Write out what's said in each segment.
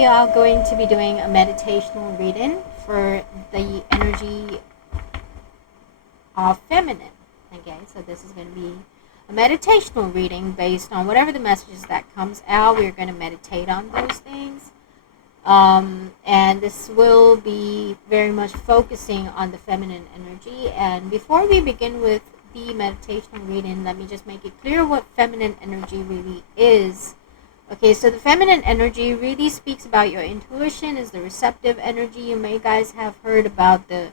we are going to be doing a meditational reading for the energy of feminine. Okay, so this is going to be a meditational reading based on whatever the messages that comes out. We're going to meditate on those things. And this will be very much focusing on the feminine energy. And before we begin with the meditational reading, let me just make it clear what feminine energy really is. Okay, so the feminine energy really speaks about your intuition, is the receptive energy. You may guys have heard about the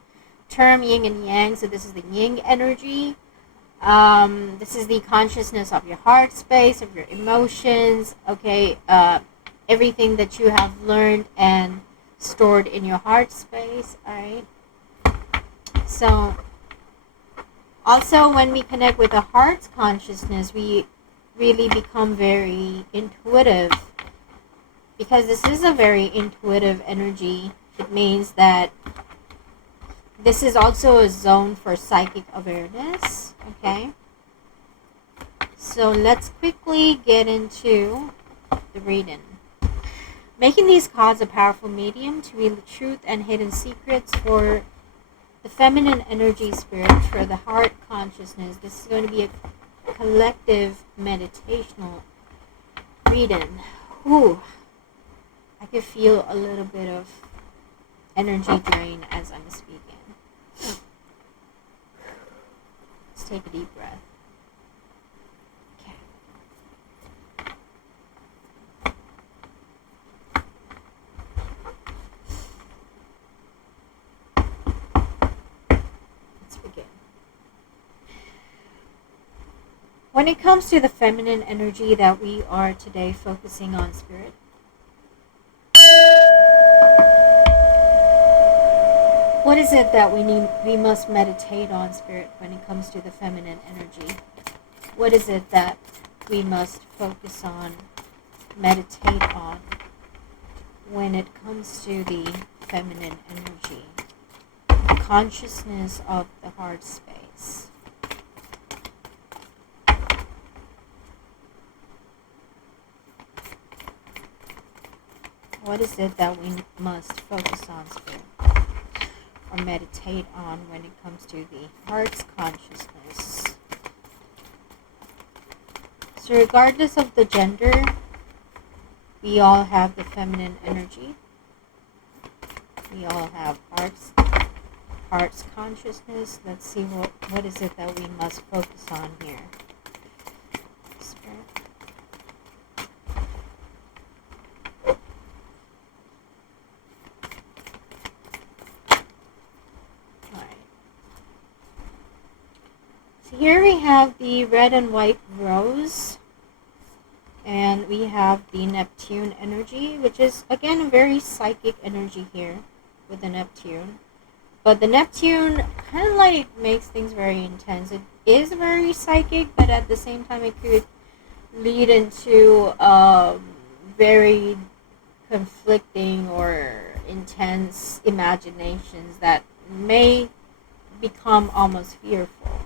term yin and yang, so this is the yin energy. This is the consciousness of your heart space, of your emotions, okay, everything that you have learned and stored in your heart space, alright? So, also when we connect with the heart's consciousness, we really become very intuitive, because this is a very intuitive energy. It means that this is also a zone for psychic awareness, okay? So let's quickly get into the reading. Making these cards a powerful medium to reveal the truth and hidden secrets for the feminine energy spirit, for the heart consciousness. This is going to be a collective meditational reading. Ooh, I could feel a little bit of energy drain as I'm speaking. Let's take a deep breath. When it comes to the feminine energy that we are today focusing on, spirit, what is it that we must meditate on, spirit, when it comes to the feminine energy? What is it that we must focus on, meditate on, when it comes to the feminine energy? The consciousness of the heart space. What is it that we must focus on, spirit, or meditate on when it comes to the heart's consciousness? So regardless of the gender, we all have the feminine energy. We all have heart's consciousness. Let's see what is it that we must focus on here. Spirit. Here we have the red and white rose, and we have the Neptune energy, which is again a very psychic energy here with the Neptune. But the Neptune kind of like makes things very intense. It is very psychic, but at the same time it could lead into very conflicting or intense imaginations that may become almost fearful.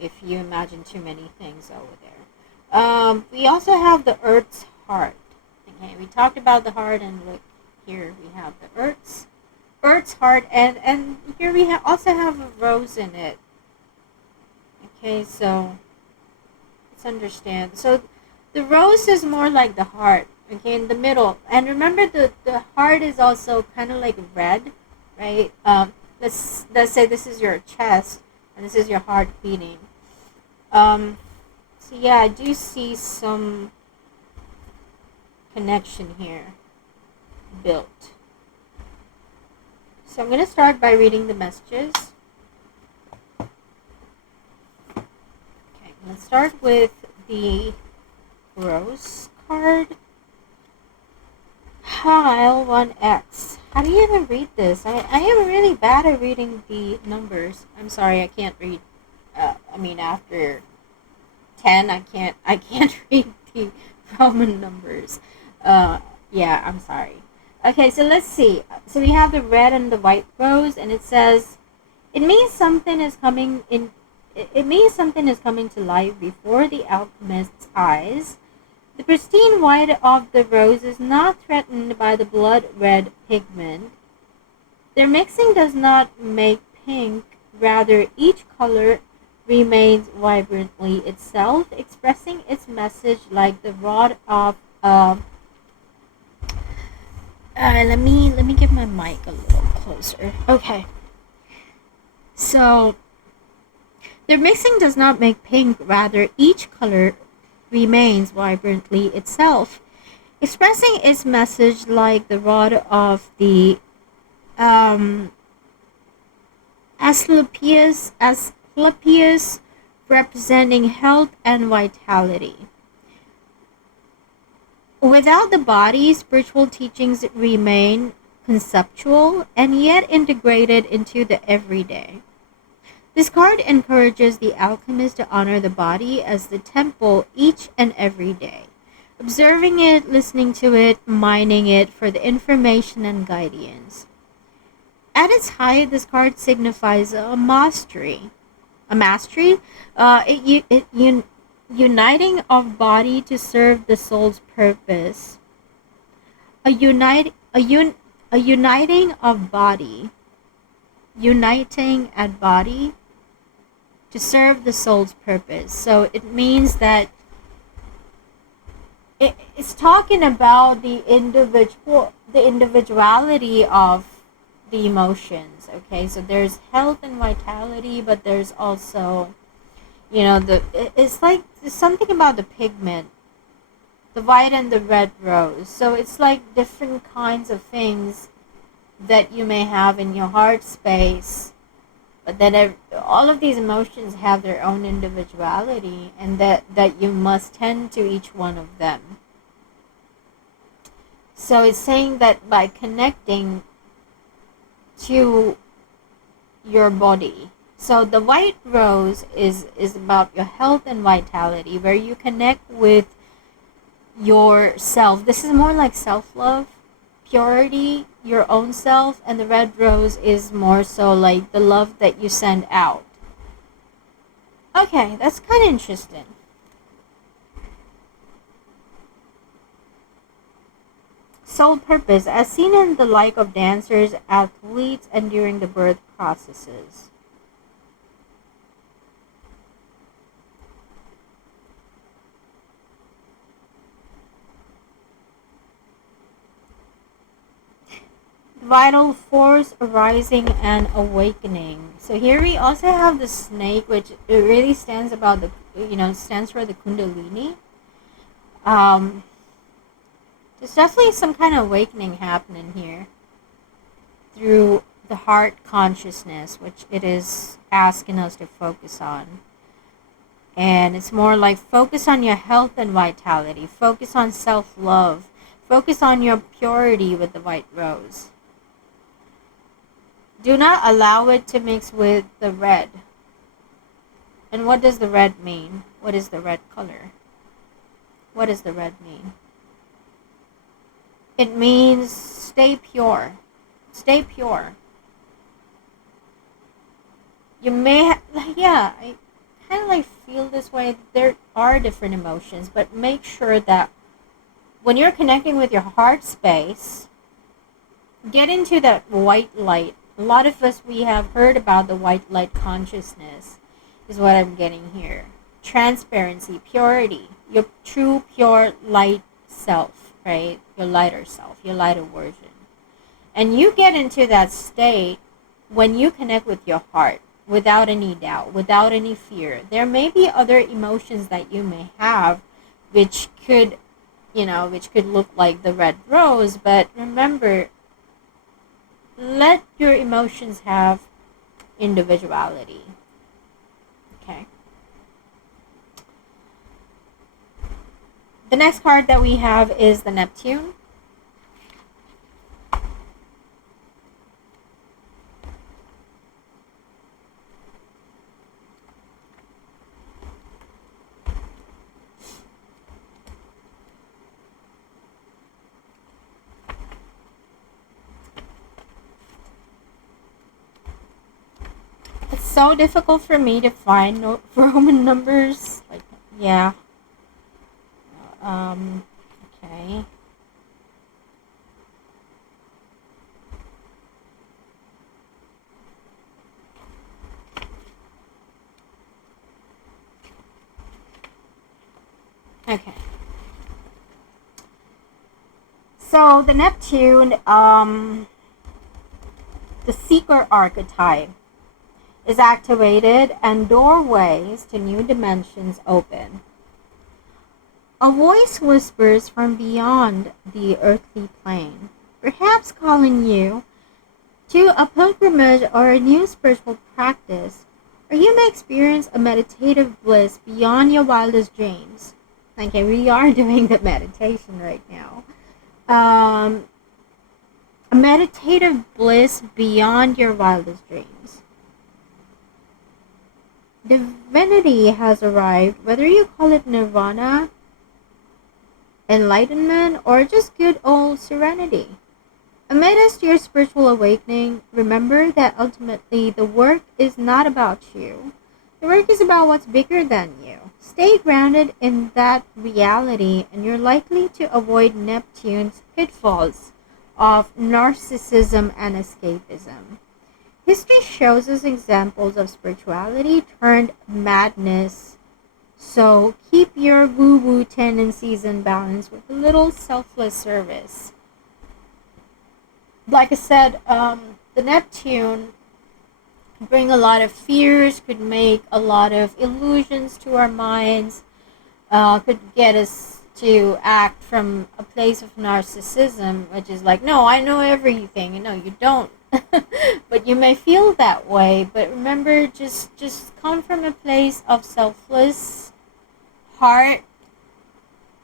If you imagine too many things over there. We also have the Earth's heart. Okay, we talked about the heart, and look, here we have the Earth's heart, and here we also have a rose in it. Okay, so let's understand. So the rose is more like the heart, okay, in the middle. And remember, the heart is also kind of like red, right? Let's say this is your chest, and this is your heart beating. So yeah, I do see some connection here built. So I'm going to start by reading the messages. Okay, let's start with the Rose card. L1X. How do you even read this? I am really bad at reading the numbers. I'm sorry, I can't read. After 10, I can't read the Roman numbers. Yeah, I'm sorry. Okay, so let's see. So we have the red and the white rose, and it says, it means something is coming in. It means something is coming to life before the alchemist's eyes. The pristine white of the rose is not threatened by the blood red pigment. Their mixing does not make pink, rather, each color remains vibrantly itself, expressing its message like the rod of let me get my mic a little closer. Okay. So their mixing does not make pink, rather each color remains vibrantly itself, expressing its message like the rod of the Asclepius, representing health and vitality. Without the body, spiritual teachings remain conceptual and yet integrated into the everyday. This card encourages the alchemist to honor the body as the temple each and every day, observing it, listening to it, mining it for the information and guidance. At its height, this card signifies a mastery. A mastery, uniting of body to serve the soul's purpose. A uniting of body, uniting at body to serve the soul's purpose. So it means that it's talking about the individuality of the emotions. Okay, so there's health and vitality, but there's also, it's like there's something about the pigment, the white and the red rose. So it's like different kinds of things that you may have in your heart space, but then all of these emotions have their own individuality, and that you must tend to each one of them. So it's saying that by connecting to your body. So the white rose is about your health and vitality, where you connect with yourself. This is more like self-love, purity, your own self, and the red rose is more so like the love that you send out. Okay, that's kind of interesting. Soul purpose, as seen in the life of dancers, athletes, and during the birth processes. Vital force, arising and awakening. So here we also have the snake, which it really stands about stands for the Kundalini. There's definitely some kind of awakening happening here through the heart consciousness, which it is asking us to focus on. And it's more like focus on your health and vitality, focus on self-love, focus on your purity with the white rose. Do not allow it to mix with the red. And what does the red mean? What is the red color? What does the red mean? It means stay pure. Stay pure. You may, I kind of like feel this way. There are different emotions, but make sure that when you're connecting with your heart space, get into that white light. A lot of us, we have heard about the white light consciousness, is what I'm getting here. Transparency, purity, your true pure light self, right? Your lighter self, your lighter version. And you get into that state when you connect with your heart without any doubt, without any fear. There may be other emotions that you may have which could look like the red rose, but remember, let your emotions have individuality. Okay. The next card that we have is the Neptune. It's so difficult for me to find Roman numbers. Like, yeah. Okay. Okay. So the Neptune, the seeker archetype, is activated and doorways to new dimensions open. A voice whispers from beyond the earthly plane, perhaps calling you to a pilgrimage or a new spiritual practice, or you may experience a meditative bliss beyond your wildest dreams. Okay, we are doing the meditation right now. A meditative bliss beyond your wildest dreams. Divinity has arrived, whether you call it nirvana, enlightenment, or just good old serenity. Amidst your spiritual awakening, remember that ultimately the work is not about you. The work is about what's bigger than you. Stay grounded in that reality, and you're likely to avoid Neptune's pitfalls of narcissism and escapism. History shows us examples of spirituality turned madness, so keep your woo-woo tendencies in balance with a little selfless service. Like I said, the Neptune could bring a lot of fears, could make a lot of illusions to our minds, could get us to act from a place of narcissism, which is like, no, I know everything. No, you don't. But you may feel that way. But remember, just come from a place of selfless heart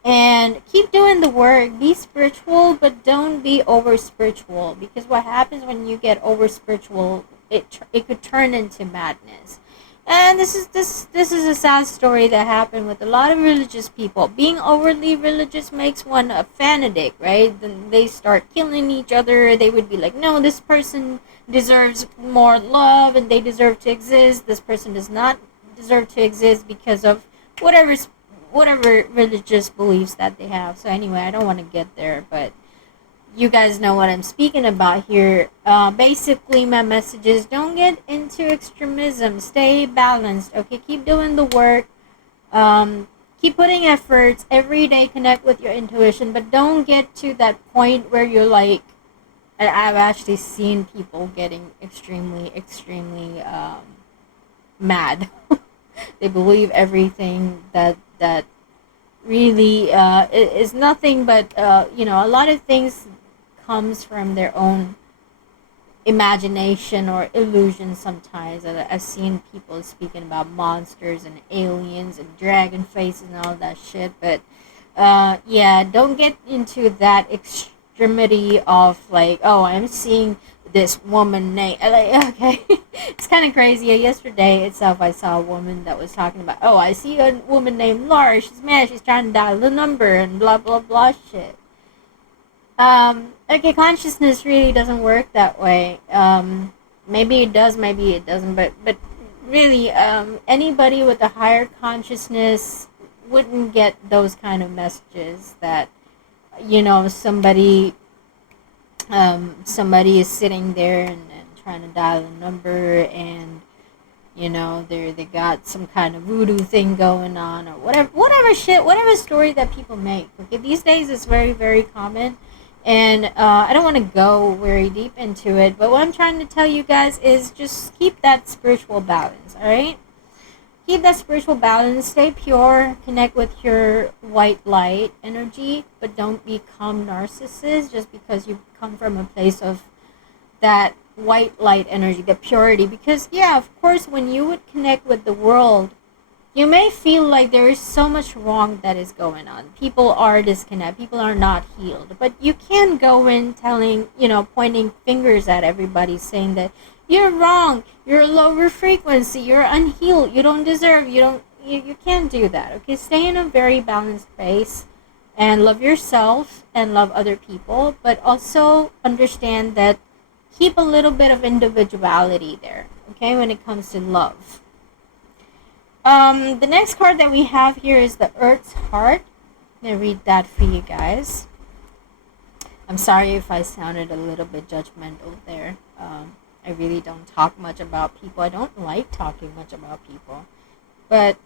and keep doing the work. Be spiritual, but don't be over spiritual, because what happens when you get over spiritual, it could turn into madness. And this is a sad story that happened with a lot of religious people. Being overly religious makes one a fanatic, right? Then they start killing each other. They would be like, no, this person deserves more love and they deserve to exist. This person does not deserve to exist because of whatever religious beliefs that they have. So anyway, I don't want to get there, but you guys know what I'm speaking about here. Basically, my message is don't get into extremism. Stay balanced, okay? Keep doing the work. Keep putting efforts. Every day connect with your intuition, but don't get to that point where you're like, and I've actually seen people getting extremely mad. They believe everything that really is nothing but, a lot of things comes from their own imagination or illusion sometimes. I've seen people speaking about monsters and aliens and dragon faces and all that shit, but yeah, don't get into that extremity of like, oh, I'm seeing this woman named, like, okay. It's kind of crazy. Yesterday itself, I saw a woman that was talking about, oh, I see a woman named Laura, she's mad, she's trying to dial the number and blah blah blah shit. Okay, consciousness really doesn't work that way. Maybe it does, maybe it doesn't, but really, anybody with a higher consciousness wouldn't get those kind of messages that, somebody is sitting there and trying to dial a number, and they got some kind of voodoo thing going on, or whatever story that people make. Okay, these days it's very, very common, and I don't want to go very deep into it, but what I'm trying to tell you guys is just keep that spiritual balance. All right, keep that spiritual balance. Stay pure. Connect with your white light energy, but don't become narcissists just because you come from a place of that white light energy, the purity. Because yeah, of course, when you would connect with the world, you may feel like there is so much wrong that is going on. People are disconnected. People are not healed. But you can't go in telling, pointing fingers at everybody, saying that you're wrong, you're lower frequency, you're unhealed, you don't deserve, you can't do that. Okay, stay in a very balanced space and love yourself and love other people, but also understand that keep a little bit of individuality there, okay, when it comes to love. The next card that we have here is the Earth's Heart. I'm gonna read that for you guys. I'm sorry if I sounded a little bit judgmental there. I really don't talk much about people. I don't like talking much about people, but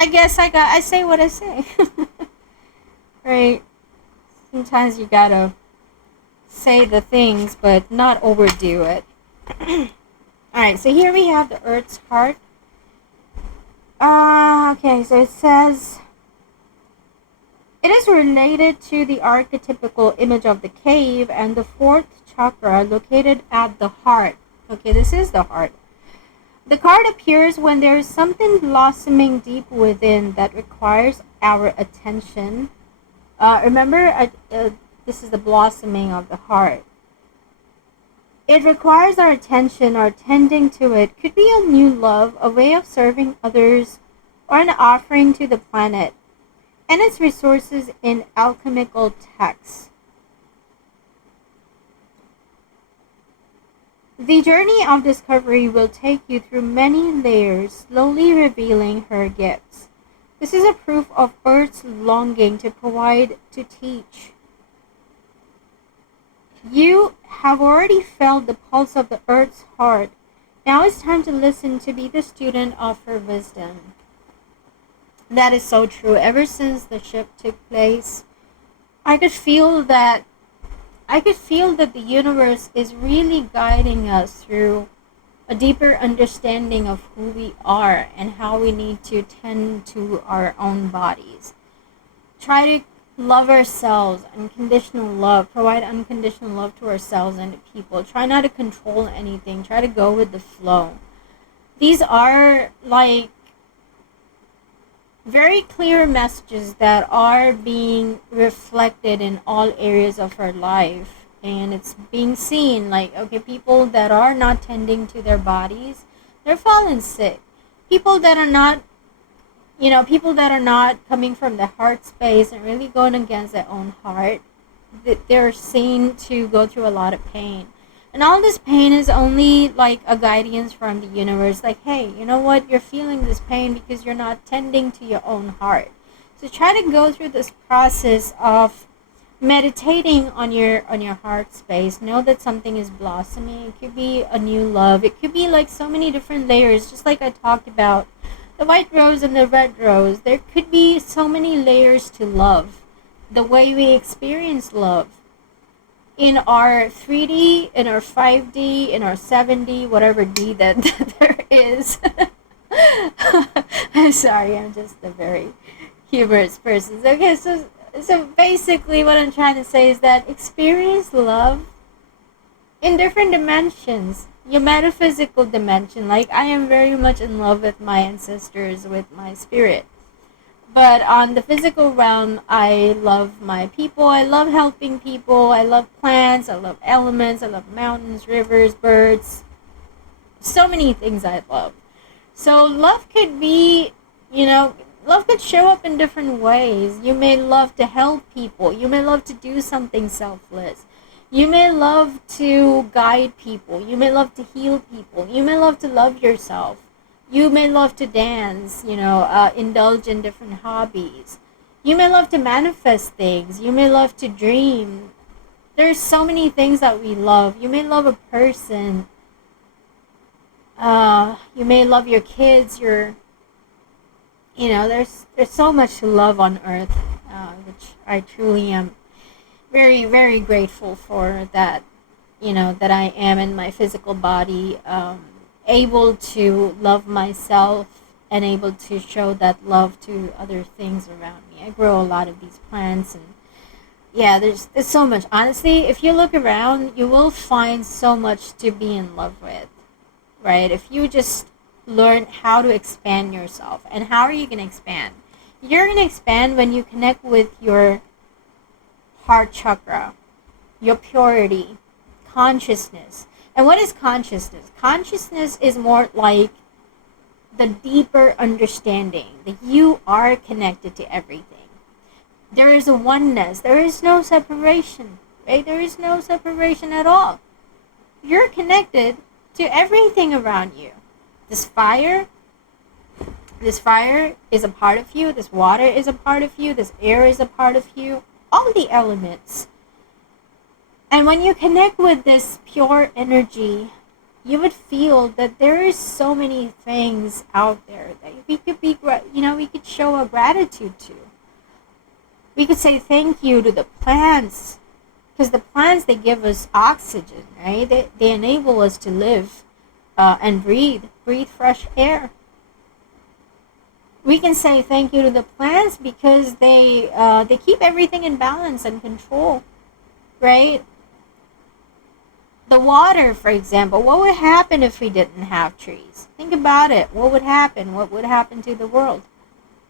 I guess I say what I say, right? Sometimes you gotta say the things, but not overdo it. Alright, so here we have the Earth's heart. Okay, so it says it is related to the archetypical image of the cave and the fourth chakra located at the heart. Okay, this is the heart. The card appears when there is something blossoming deep within that requires our attention. Remember, this is the blossoming of the heart. It requires our attention or tending to it. Could be a new love, a way of serving others, or an offering to the planet and its resources in alchemical texts. The journey of discovery will take you through many layers, slowly revealing her gifts. This is a proof of Earth's longing to provide, to teach. You have already felt the pulse of the Earth's heart. Now it's time to listen, to be the student of her wisdom. That is so true. Ever since the shift took place, I could feel that the universe is really guiding us through a deeper understanding of who we are and how we need to tend to our own bodies. Try to love ourselves, unconditional love, provide unconditional love to ourselves and to people. Try not to control anything. Try to go with the flow. These are like very clear messages that are being reflected in all areas of our life, and it's being seen like, okay, people that are not tending to their bodies, they're falling sick. People that are not coming from the heart space and really going against their own heart, they're seen to go through a lot of pain. And all this pain is only like a guidance from the universe. Like, hey, you know what? You're feeling this pain because you're not tending to your own heart. So try to go through this process of meditating on your heart space. Know that something is blossoming. It could be a new love. It could be like so many different layers. Just like I talked about the white rose and the red rose. There could be so many layers to love. The way we experience love. In our 3D, in our 5D, in our 7D, whatever D that there is. I'm sorry, I'm just a very humorous person. Okay, so basically what I'm trying to say is that experience love in different dimensions. Your metaphysical dimension, like I am very much in love with my ancestors, with my spirit. But on the physical realm, I love my people. I love helping people. I love plants. I love elements. I love mountains, rivers, birds. So many things I love. So love could be, love could show up in different ways. You may love to help people. You may love to do something selfless. You may love to guide people. You may love to heal people. You may love to love yourself. You may love to dance, indulge in different hobbies. You may love to manifest things. You may love to dream. There's so many things that we love. You may love a person. You may love your kids. There's so much to love on earth, which I truly am very, very grateful for that, that I am in my physical body. Able to love myself and able to show that love to other things around me. I grow a lot of these plants, and yeah, there's so much. Honestly, if you look around, you will find so much to be in love with, right? If you just learn how to expand yourself. And how are you going to expand? You're going to expand when you connect with your heart chakra, your purity, consciousness. And what is consciousness? Consciousness is more like the deeper understanding that you are connected to everything. There is a oneness. There is no separation, right? There is no separation at all. You're connected to everything around you. This fire, This fire is a part of you, this water is a part of you, this air is a part of you, all the elements. And when you connect with this pure energy, you would feel that there is so many things out there that we could be, we could show a gratitude to. We could say thank you to the plants, because the plants, they give us oxygen, right? They enable us to live and breathe fresh air. We can say thank you to the plants because they keep everything in balance and control, right? The water, for example, what would happen if we didn't have trees? Think about it. What would happen? What would happen to the world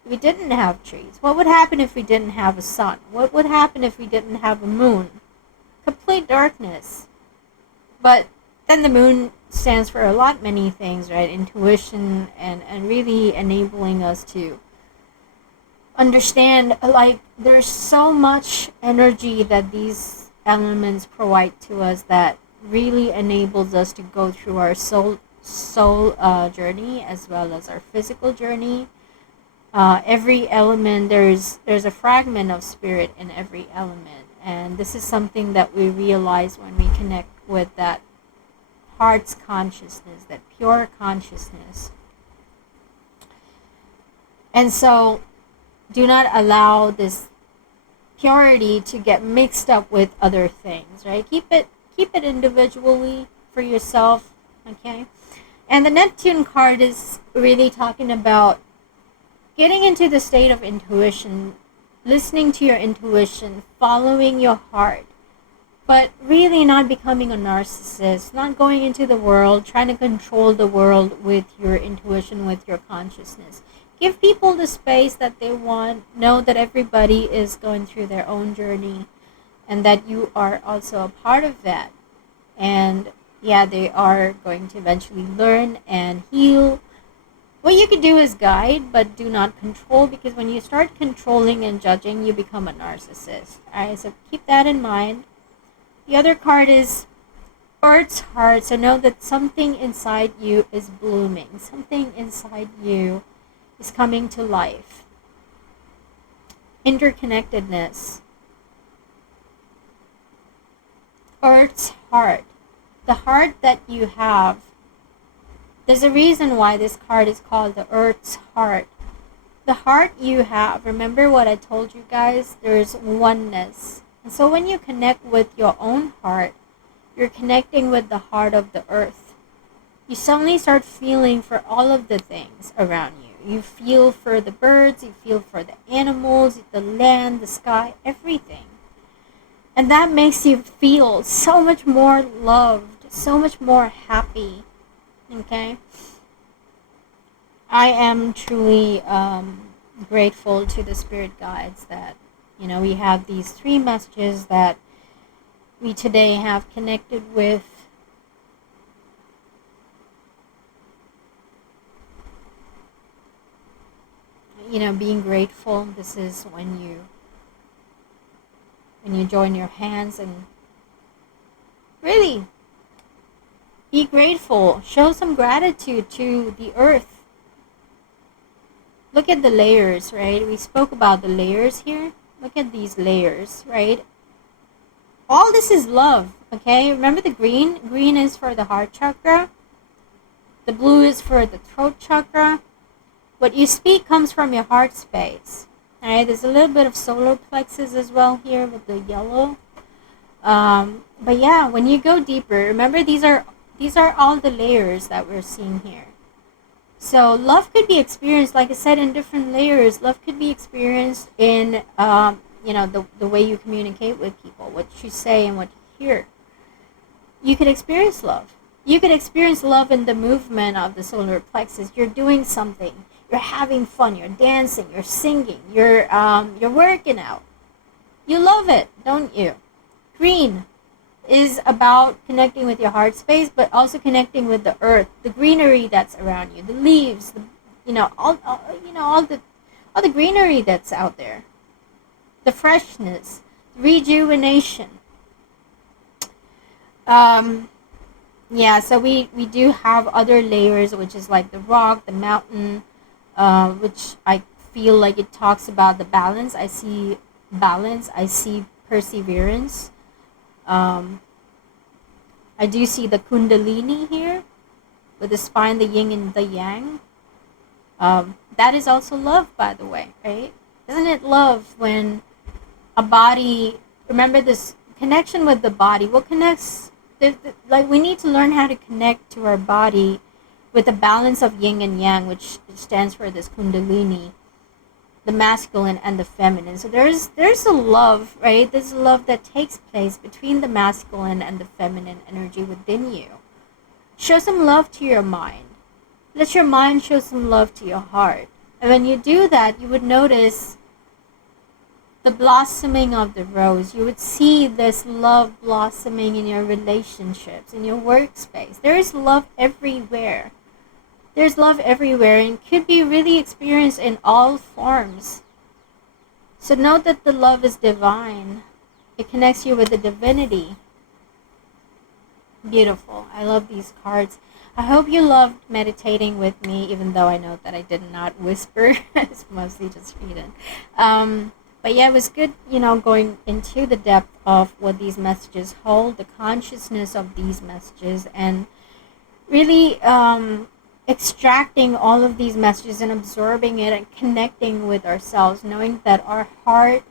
if we didn't have trees? What would happen if we didn't have a sun? What would happen if we didn't have a moon? Complete darkness. But then the moon stands for a lot many things, right? Intuition and really enabling us to understand, like, there's so much energy that these elements provide to us that really enables us to go through our soul journey as well as our physical journey. Every element, there's a fragment of spirit in every element, and this is something that we realize when we connect with that heart's consciousness, that pure consciousness. And so do not allow this purity to get mixed up with other things, right? Keep it individually for yourself, okay? And the Neptune card is really talking about getting into the state of intuition, listening to your intuition, following your heart, but really not becoming a narcissist, not going into the world, trying to control the world with your intuition, with your consciousness. Give people the space that they want. Know that everybody is going through their own journey and that you are also a part of that. And yeah, they are going to eventually learn and heal. What you can do is guide, but do not control, because when you start controlling and judging, you become a narcissist. Alright, so keep that in mind. The other card is Earth's Heart. So know that something inside you is blooming. Something inside you is coming to life. Interconnectedness. Earth's Heart. The heart that you have. There's a reason why this card is called the Earth's Heart. The heart you have, remember what I told you guys? There's oneness. And so when you connect with your own heart, you're connecting with the heart of the earth. You suddenly start feeling for all of the things around you. You feel for the birds, you feel for the animals, the land, the sky, everything. And that makes you feel so much more loved, so much more happy. Okay? I am truly grateful to the spirit guides that, we have these 3 messages that we today have connected with. Being grateful. This is when you join your hands and really be grateful. Show some gratitude to the earth. Look at the layers, right? We spoke about the layers here. Look at these layers, right? All this is love, okay? Remember the green? Green is for the heart chakra. The blue is for the throat chakra. What you speak comes from your heart space. Alright, there's a little bit of solar plexus as well here with the yellow. But yeah, when you go deeper, remember these are all the layers that we're seeing here. So love could be experienced, like I said, in different layers. Love could be experienced in, the way you communicate with people, what you say and what you hear. You could experience love. You could experience love in the movement of the solar plexus. You're doing something. You're having fun. You're dancing. You're singing. You're working out. You love it, don't you? Green is about connecting with your heart space, but also connecting with the earth, the greenery that's around you, the leaves, all the greenery that's out there, the freshness, rejuvenation. So we do have other layers, which is like the rock, the mountain, which I feel like it talks about the balance. I see balance. I see perseverance. Um, I do see the Kundalini here with the spine, the yin and the yang. That is also love, by the way, right? Isn't it love when a body, remember this connection with the body, what connects, like we need to learn how to connect to our body with the balance of yin and yang, which stands for this Kundalini, the masculine and the feminine. So there's a love, right? There's a love that takes place between the masculine and the feminine energy within you. Show some love to your mind. Let your mind show some love to your heart. And when you do that, you would notice the blossoming of the rose. You would see this love blossoming in your relationships, in your workspace. There is love everywhere. There's love everywhere and could be really experienced in all forms. So note that the love is divine. It connects you with the divinity. Beautiful. I love these cards. I hope you loved meditating with me, even though I know that I did not whisper. It's mostly just reading. But yeah, it was good, going into the depth of what these messages hold, the consciousness of these messages, and really extracting all of these messages and absorbing it and connecting with ourselves, knowing that our heart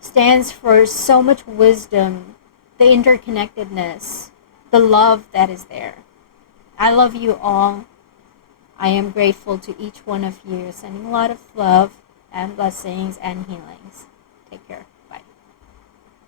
stands for so much wisdom, the interconnectedness, the love that is there. I love you all. I am grateful to each one of you. Sending a lot of love and blessings and healings. Take care.